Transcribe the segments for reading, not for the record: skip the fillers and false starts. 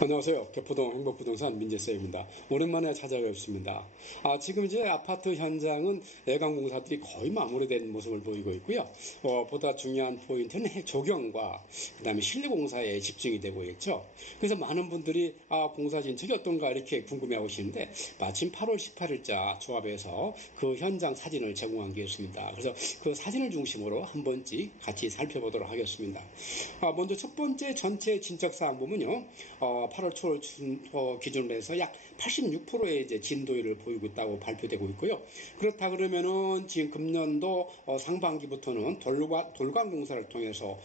안녕하세요. 개포동 행복부동산 민재쌤입니다. 오랜만에 찾아뵙습니다. 지금 이제 아파트 현장은 애관 공사들이 거의 마무리된 모습을 보이고 있고요. 보다 중요한 포인트는 조경과 그다음에 실내 공사에 집중이 되고 있죠. 그래서 많은 분들이 공사 진척이 어떤가 이렇게 궁금해 하시는데 마침 8월 18일자 조합에서 그 현장 사진을 제공한 게 있습니다. 그래서 그 사진을 중심으로 한 번씩 같이 살펴보도록 하겠습니다. 먼저 첫 번째 전체 진척 사항 보면요. 8월 초 기준으로 해서 약 86%의 이제 진도율을 보이고 있다고 발표되고 있고요. 그렇다 그러면은 지금 금년도 상반기부터는 돌관 공사를 통해서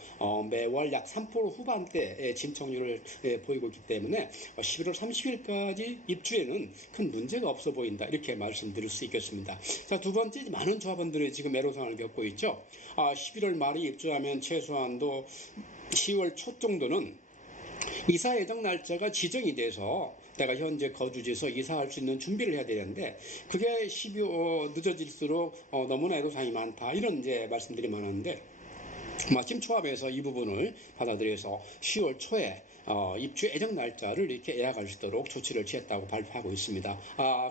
매월 약 3% 후반대의 진척률을 보이고 있기 때문에 11월 30일까지 입주에는 큰 문제가 없어 보인다 이렇게 말씀드릴 수 있겠습니다. 자, 두 번째, 많은 조합원들이 지금 애로사항을 겪고 있죠. 11월 말에 입주하면 최소한도 10월 초 정도는 이사 예정 날짜가 지정이 돼서 내가 현재 거주지에서 이사할 수 있는 준비를 해야 되는데 그게 늦어질수록 너무나 애로사항이 많다 이런 이제 말씀들이 많았는데 마침 조합에서 이 부분을 받아들여서 10월 초에 입주 예정 날짜를 이렇게 예약할 수 있도록 조치를 취했다고 발표하고 있습니다.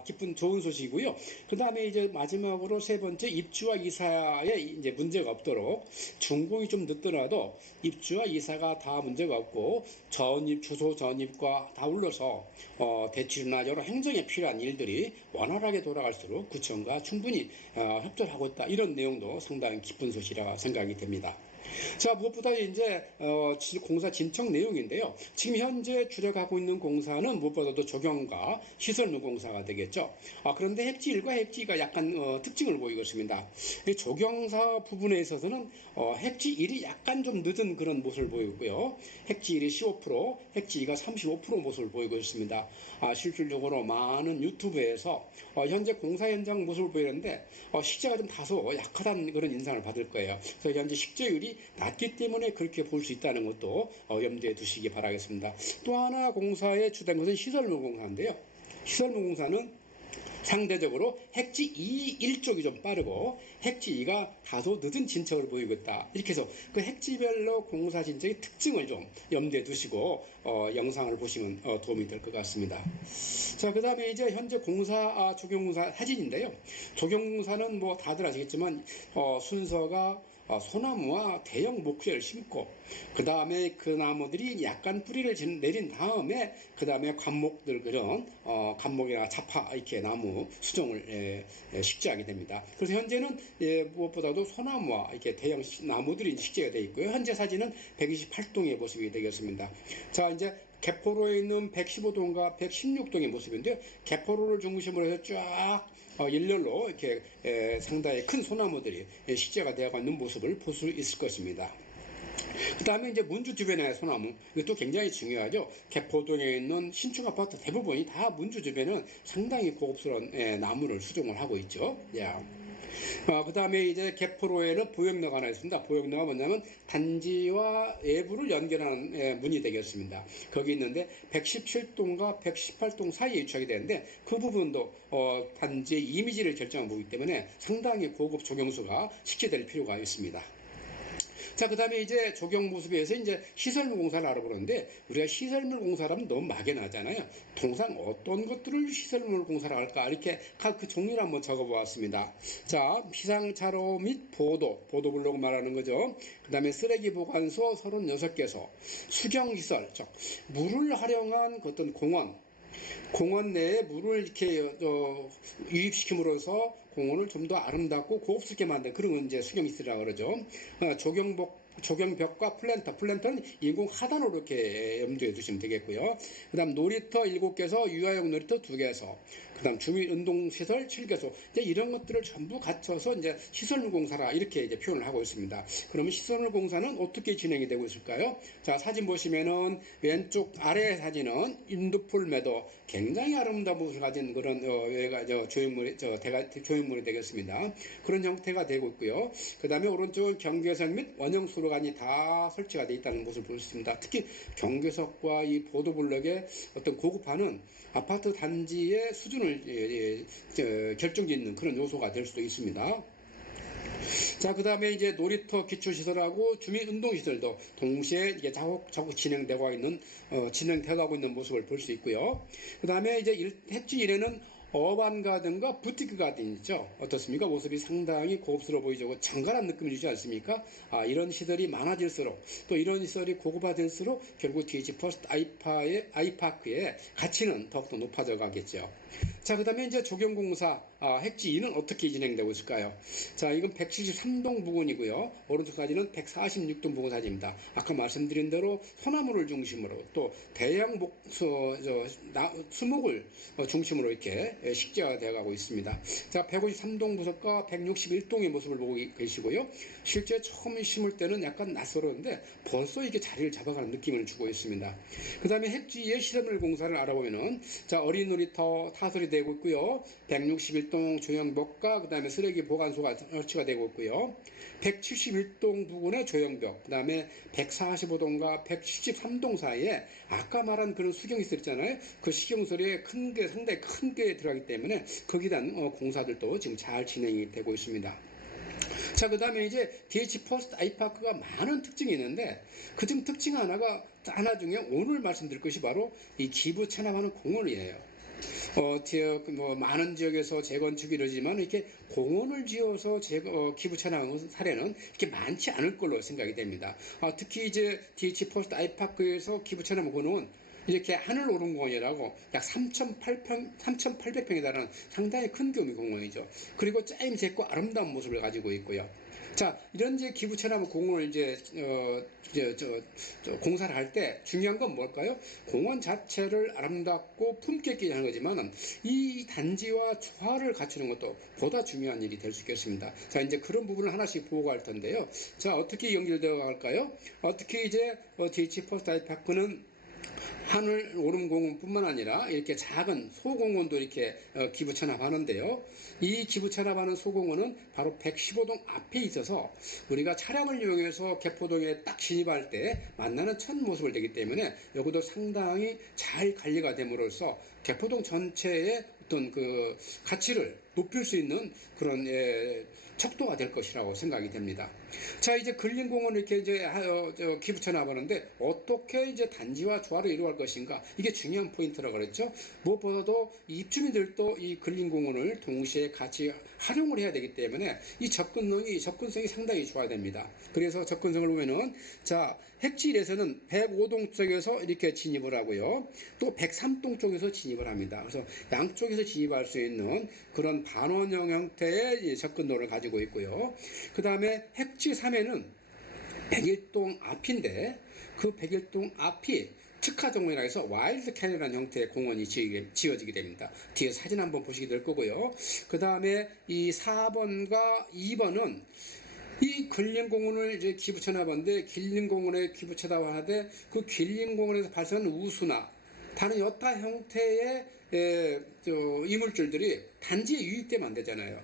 기쁜 좋은 소식이고요. 그 다음에 이제 마지막으로 세 번째, 입주와 이사에 이제 문제가 없도록 준공이 좀 늦더라도 입주와 이사가 다 문제가 없고 주소 전입과 다 올려서 대출이나 여러 행정에 필요한 일들이 원활하게 돌아갈수록 구청과 충분히 협조를 하고 있다 이런 내용도 상당히 기쁜 소식이라 생각이 됩니다. 자, 무엇보다 이제 공사 진척 내용인데요. 지금 현재 주력하고 있는 공사는 무엇보다도 조경과 시설물 공사가 되겠죠. 그런데 heb지 1과 heb지 2가 약간 특징을 보이고 있습니다. 조경사 부분에 있어서는 heb지 1이 약간 좀 늦은 그런 모습을 보이고 있고요. heb지 1이 15%, heb지 2가 35% 모습을 보이고 있습니다. 실질적으로 많은 유튜브에서 현재 공사 현장 모습을 보이는데 식재가 좀 다소 약하다는 그런 인상을 받을 거예요. 그래서 현재 식재율이 낮기 때문에 그렇게 볼 수 있다는 것도 염두에 두시기 바라겠습니다. 또 하나 공사에 주된 것은 시설물 공사인데요. 시설물 공사는 상대적으로 핵지 2 1쪽이 좀 빠르고 핵지 2가 다소 늦은 진척을 보이고 있다. 이렇게 해서 그 핵지별로 공사 진척의 특징을 좀 염두에 두시고 영상을 보시면 도움이 될 것 같습니다. 자, 그 다음에 이제 현재 조경공사 사진인데요. 조경공사는 뭐 다들 아시겠지만 순서가 소나무와 대형 목재를 심고 그 다음에 그 나무들이 약간 뿌리를 내린 다음에 그 다음에 관목들 그런 관목이나 자파 이렇게 나무 수종을 식재하게 됩니다. 그래서 현재는 무엇보다도 소나무와 이렇게 대형 나무들이 식재가 되어 있고요. 현재 사진은 128동의 모습이 되겠습니다. 자, 이제 개포로에 있는 115동과 116동의 모습인데요. 개포로를 중심으로 해서 쫙 일렬로 이렇게 상당히 큰 소나무들이 식재가 되어 있는 모습을 볼 수 있을 것입니다. 그 다음에 이제 문주 주변의 소나무, 이것도 굉장히 중요하죠. 개포동에 있는 신축 아파트 대부분이 다 문주 주변은 상당히 고급스러운 나무를 수종을 하고 있죠. 그 다음에 이제 개포로에는 보행로가 하나 있습니다. 보행로가 뭐냐면 단지와 외부를 연결하는 문이 되겠습니다. 거기 있는데 117동과 118동 사이에 위치하게 되는데 그 부분도 단지의 이미지를 결정한 부분이기 때문에 상당히 고급 조경수가 식재될 필요가 있습니다. 자, 그 다음에 이제 조경 모습에서 이제 시설물 공사를 알아보는데 우리가 시설물 공사라면 너무 막연하잖아요. 통상 어떤 것들을 시설물 공사를 할까 이렇게 각 그 종류를 한번 적어보았습니다. 자, 피상차로 및 보도블록 말하는 거죠. 그 다음에 쓰레기 보관소 36개소, 수경시설, 즉 물을 활용한 어떤 공원 내에 물을 이렇게 유입시킴으로써 공원을 좀 더 아름답고 고급스럽게 만든 그런 이제 수경시설이라고 그러죠. 조경벽과 플랜터는 인공 하단으로 이렇게 염두에 두시면 되겠고요. 그 다음 놀이터 7개소, 유아용 놀이터 2개소, 그 다음 주민운동시설 7개소, 이제 이런 것들을 전부 갖춰서 이제 시설물 공사라 이렇게 이제 표현을 하고 있습니다. 그러면 시설물 공사는 어떻게 진행이 되고 있을까요? 자, 사진 보시면은 왼쪽 아래 사진은 인두풀 매도 굉장히 아름다운 모습을 가진 그런 조형물이 되겠습니다. 그런 형태가 되고 있고요. 그 다음에 오른쪽은 경계석 및 원형 수로관이 다 설치가 되어 있다는 모습을 볼 수 있습니다. 특히 경계석과 이 보도블럭의 어떤 고급화는 아파트 단지의 수준을 결정짓는 그런 요소가 될 수도 있습니다. 자, 그 다음에 이제 놀이터 기초시설하고 주민운동시설도 동시에 이게 자국 진행되고 있는, 진행되고 있는 모습을 볼 수 있고요. 그 다음에 이제 햇지 1에는 어반 가든과 부티크 가든 있죠. 어떻습니까? 모습이 상당히 고급스러워 보이죠. 정갈한 느낌을 주지 않습니까? 이런 시설이 많아질수록 또 이런 시설이 고급화될수록 결국 DH 퍼스트 아이파크의 가치는 더욱더 높아져 가겠죠. 자, 그 다음에 이제 조경공사 핵지 2는 어떻게 진행되고 있을까요? 자, 이건 173동 부근이고요. 오른쪽 사진은 146동 부근 사진입니다. 아까 말씀드린 대로 소나무를 중심으로 또 대형 수목을 중심으로 이렇게 식재화되어 가고 있습니다. 자, 153동 부석과 161동의 모습을 보고 계시고요. 실제 처음 심을 때는 약간 낯설었는데 벌써 이게 자리를 잡아가는 느낌을 주고 있습니다. 그 다음에 핵지의 시설물 공사를 알아보면은, 자, 어린 놀이터 타설이 되고 있고요. 161동 조형벽과 그 다음에 쓰레기 보관소가 설치가 되고 있고요. 171동 부근의 조형벽, 그 다음에 145동과 173동 사이에 아까 말한 그런 수경시설 있잖아요. 그 수경시설이 상당히 큰 게 들어가기 때문에 거기에 대한 공사들도 지금 잘 진행이 되고 있습니다. 자, 그 다음에 이제 DH 퍼스트 아이파크가 많은 특징이 있는데 그중 특징 하나 중에 오늘 말씀드릴 것이 바로 이 기부 체납하는 공원이에요. 많은 지역에서 재건축이 이러지만 이렇게 공원을 지어서 기부 체납하는 사례는 이렇게 많지 않을 걸로 생각이 됩니다. 특히 이제 DH 퍼스트 아이파크에서 기부 체납하는 공원은 이렇게 하늘오름공원이라고 약 3,800평에 달하는 상당히 큰 규모의 공원이죠. 그리고 짜임새고 아름다운 모습을 가지고 있고요. 자, 이런 이제 기부 체납 공원을 이제 공사를 할 때 중요한 건 뭘까요? 공원 자체를 아름답고 품격 있게 하는 거지만 이 단지와 조화를 갖추는 것도 보다 중요한 일이 될 수 있겠습니다. 자, 이제 그런 부분을 하나씩 보고 갈 텐데요. 자, 어떻게 연결되어 갈까요? 어떻게 이제 DH 퍼스트 아이파크는 하늘 오름공원뿐만 아니라 이렇게 작은 소공원도 이렇게 기부 체납하는데요. 이 기부 체납하는 소공원은 바로 115동 앞에 있어서 우리가 차량을 이용해서 개포동에 딱 진입할 때 만나는 첫 모습을 되기 때문에 여기도 상당히 잘 관리가 됨으로써 개포동 전체의 어떤 그 가치를 높일 수 있는 그런 척도가 될 것이라고 생각이 됩니다. 자, 이제 근린공원을 이렇게 이제 기부 체납하는데 어떻게 이제 단지와 조화를 이루어갈 것인가, 이게 중요한 포인트라고 그랬죠. 무엇보다도 입주민들도 이 근린공원을 동시에 같이 활용을 해야 되기 때문에 이 접근성이 상당히 좋아야 됩니다. 그래서 접근성을 보면은, 자, 핵지일에서는 105동 쪽에서 이렇게 진입을 하고요. 또 103동 쪽에서 진입을 합니다. 그래서 양쪽에서 진입할 수 있는 그런 반원형 형태의 접근도를 가지고 있고요. 그 다음에 핵지 3에는 101동 앞인데 그 101동 앞이 특화정원이라 해서 와일드 캐니언이라는 형태의 공원이 지어지게 됩니다. 뒤에 사진 한번 보시게 될 거고요. 그 다음에 이 4번과 2번은 이 근린공원을 이제 기부 체납하는데, 길린공원에 기부 체납하는데 그 길린공원에서 발생하는 우수나 다른 여타 형태의 이물질들이 단지에 유입되면 안 되잖아요.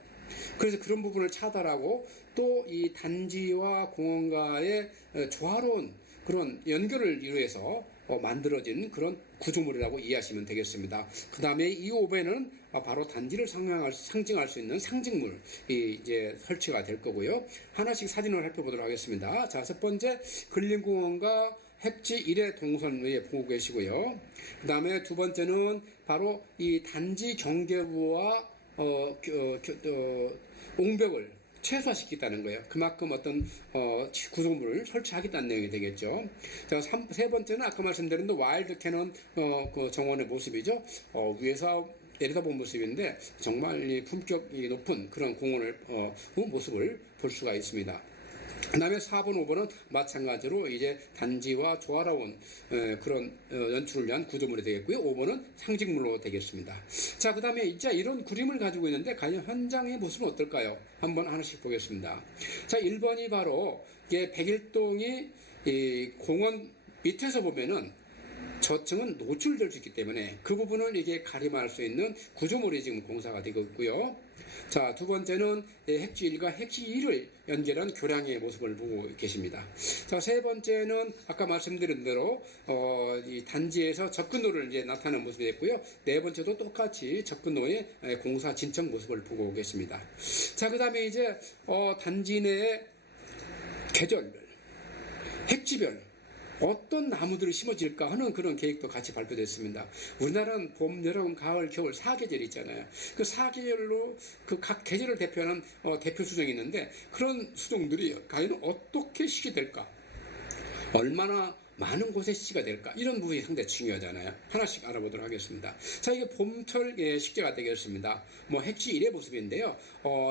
그래서 그런 부분을 차단하고 또 이 단지와 공원과의 조화로운 그런 연결을 이루어서 만들어진 그런 구조물이라고 이해하시면 되겠습니다. 그 다음에 이 5배는 바로 단지를 상징할 수 있는 상징물이 이제 설치가 될 거고요. 하나씩 사진을 살펴보도록 하겠습니다. 자, 첫 번째 근린공원과 핵지 1의 동선을 보고 계시고요. 그 다음에 두 번째는 바로 이 단지 경계부와 옹벽을 최소화시키겠다는 거예요. 그만큼 어떤 구조물을 설치하겠다는 내용이 되겠죠. 자, 세 번째는 아까 말씀드린 와일드 캐논 그 정원의 모습이죠. 위에서 내려다본 모습인데 정말 이 품격이 높은 그런 공원을 그 모습을 볼 수가 있습니다. 그 다음에 4번, 5번은 마찬가지로 이제 단지와 조화로운 그런 연출을 위한 구조물이 되겠고요. 5번은 상징물로 되겠습니다. 자, 그 다음에 이제 이런 그림을 가지고 있는데 과연 현장의 모습은 어떨까요? 한번 하나씩 보겠습니다. 자, 1번이 바로 이게 101동이 이 공원 밑에서 보면은 저층은 노출될 수 있기 때문에 그 부분을 이게 가림할 수 있는 구조물이 지금 공사가 되고 있고요. 자, 두 번째는 핵지 1과 핵지 2를 연결한 교량의 모습을 보고 계십니다. 자, 세 번째는 아까 말씀드린 대로 이 단지에서 접근로를 이제 나타내는 모습이 됐고요. 네 번째도 똑같이 접근로의 공사 진척 모습을 보고 계십니다. 자, 그 다음에 이제 단지 내의 계절, 핵지별 어떤 나무들이 심어질까 하는 그런 계획도 같이 발표됐습니다. 우리나라는 봄, 여름, 가을, 겨울 4계절이 있잖아요. 그 4계절로 그 각 계절을 대표하는 대표 수종이 있는데 그런 수종들이 과연 어떻게 시기될까? 얼마나 많은 곳에 시기가 될까? 이런 부분이 상당히 중요하잖아요. 하나씩 알아보도록 하겠습니다. 자, 이게 봄철 식재가 되겠습니다. 핵지 1의 모습인데요.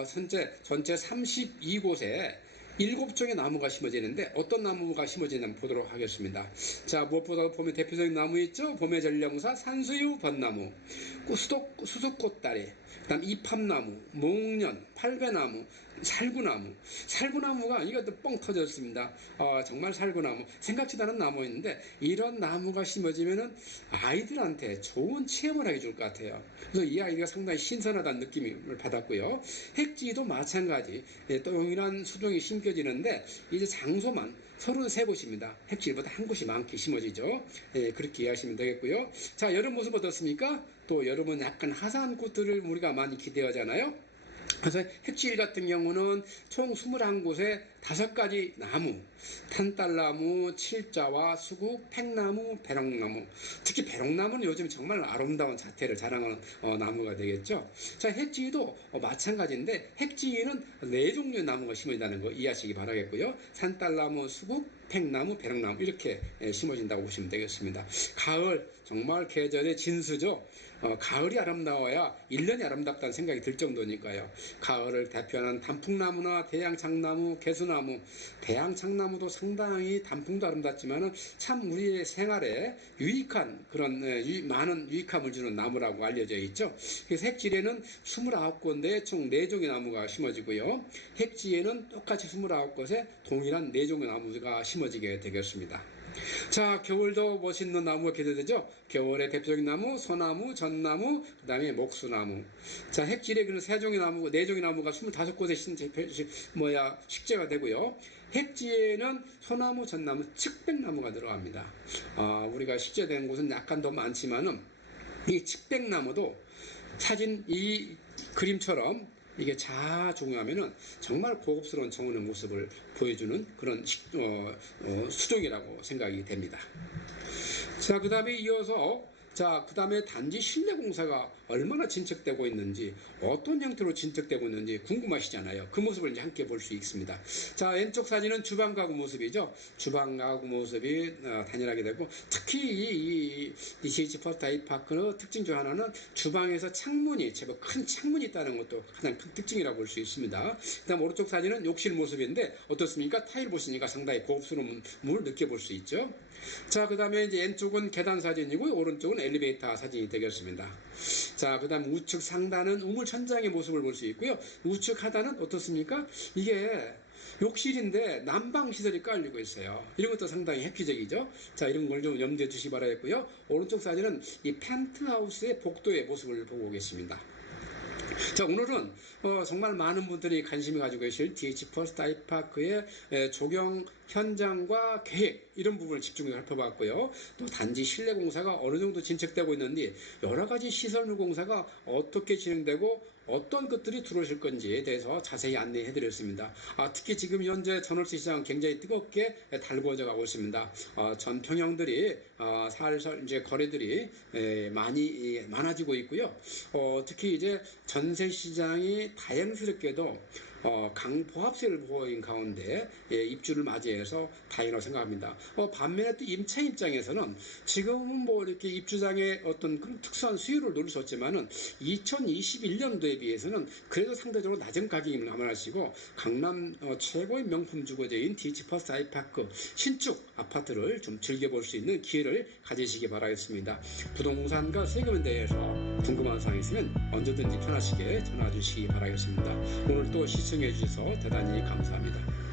현재 전체 32곳에 7종의 나무가 심어지는데 어떤 나무가 심어지는지 보도록 하겠습니다. 자, 무엇보다도 봄의 대표적인 나무 있죠? 봄의 전령사 산수유 벚나무, 수수꽃다리, 그다음 이팝나무, 목련, 팔배나무, 살구나무가 이것도 뻥 터졌습니다. 정말 살구나무 생각지도 않은 나무였는데 이런 나무가 심어지면은 아이들한테 좋은 체험을 하게 줄 것 같아요. 그래서 이 아이가 상당히 신선하다는 느낌을 받았고요. 핵지도 마찬가지 동일한 수종이 심겨지는데 이제 장소만 33곳입니다. 핵지보다 한 곳이 많게 심어지죠. 그렇게 이해하시면 되겠고요. 자, 여름 모습 어떻습니까? 또 여름은 약간 화사한 꽃들을 우리가 많이 기대하잖아요. 그래서 핵지일 같은 경우는 총 21곳에 5가지 나무, 탄딸나무, 칠자와 수국, 팽나무, 배롱나무, 특히 배롱나무는 요즘 정말 아름다운 자태를 자랑하는 나무가 되겠죠. 자, 핵지도 마찬가지인데 핵지에는 4종류의 나무가 심어진다는 거 이해하시기 바라겠고요. 산딸나무, 수국, 팽나무, 배롱나무 이렇게 심어진다고 보시면 되겠습니다. 가을 정말 계절의 진수죠. 가을이 아름다워야 1년이 아름답다는 생각이 들 정도니까요. 가을을 대표하는 단풍나무나 대양창나무, 개수나무, 대양창나무도 상당히 단풍도 아름답지만은 참 우리의 생활에 유익한 그런 많은 유익함을 주는 나무라고 알려져 있죠. 그래서 핵지에는 29곳에 총 4종의 나무가 심어지고요. 핵지에는 똑같이 29곳에 동일한 4종의 나무가 심어지게 되겠습니다. 자, 겨울도 멋있는 나무가 기대되죠. 겨울의 대표적인 나무, 소나무, 전나무, 그 다음에 목수나무. 자, 핵질에 그런 3종의 나무, 4종의 나무가 25곳에 식재가 되고요. 핵지에는 소나무, 전나무, 측백나무가 들어갑니다. 우리가 식재되는 곳은 약간 더 많지만은 이 측백나무도 사진 이 그림처럼 이게 자중하면은 정말 고급스러운 정원의 모습을 보여주는 그런 수종이라고 생각이 됩니다. 자, 그 다음에 이어서 그 다음에 단지 실내 공사가 얼마나 진척되고 있는지 어떤 형태로 진척되고 있는지 궁금하시잖아요. 그 모습을 이제 함께 볼 수 있습니다. 자, 왼쪽 사진은 주방 가구 모습이죠. 주방 가구 모습이 단일하게 되고 특히 이 DH 퍼스트 아이파크의 특징 중 하나는 주방에서 창문이 제법 큰 창문이 있다는 것도 가장 큰 특징이라고 볼 수 있습니다. 그 다음 오른쪽 사진은 욕실 모습인데 어떻습니까? 타일 보시니까 상당히 고급스러움을 느껴볼 수 있죠. 자, 그 다음에 이제 왼쪽은 계단 사진이고 오른쪽은 엘리베이터 사진이 되겠습니다. 자, 그 다음 우측 상단은 우물 천장의 모습을 볼 수 있고요. 우측 하단은 어떻습니까? 이게 욕실인데 난방 시설이 깔리고 있어요. 이런 것도 상당히 획기적이죠. 자, 이런 걸 좀 염두에 두시기 바라겠고요. 오른쪽 사진은 이 펜트하우스의 복도의 모습을 보고 계십니다. 자, 오늘은 정말 많은 분들이 관심을 가지고 계실 DH 퍼스트 아이파크의 조경 현장과 계획 이런 부분을 집중해서 살펴봤고요. 또 단지 실내 공사가 어느 정도 진척되고 있는지 여러 가지 시설물 공사가 어떻게 진행되고 어떤 것들이 들어오실 건지에 대해서 자세히 안내해 드렸습니다. 특히 지금 현재 전월세 시장은 굉장히 뜨겁게 달구어져 가고 있습니다. 전 평형들이 살살 이제 거래들이 많아지고 있고요. 특히 이제 전세 시장이 다행스럽게도 강보합세를 보인 가운데 입주를 맞이해서 다행이라고 생각합니다. 반면에 또 임차 입장에서는 지금은 이렇게 입주장의 어떤 그런 특수한 수요를 노릴 수 없지만은 2021년도에 비해서는 그래도 상대적으로 낮은 가격임을 감안하시고 강남 최고의 명품 주거지인 DH 퍼스트 아이파크 신축 아파트를 좀 즐겨볼 수 있는 기회를 가지시기 바라겠습니다. 부동산과 세금에 대해서 궁금한 사항이 있으면 언제든지 편하시게 전화 주시기 바라겠습니다. 오늘 또 시청해 주셔서 대단히 감사합니다.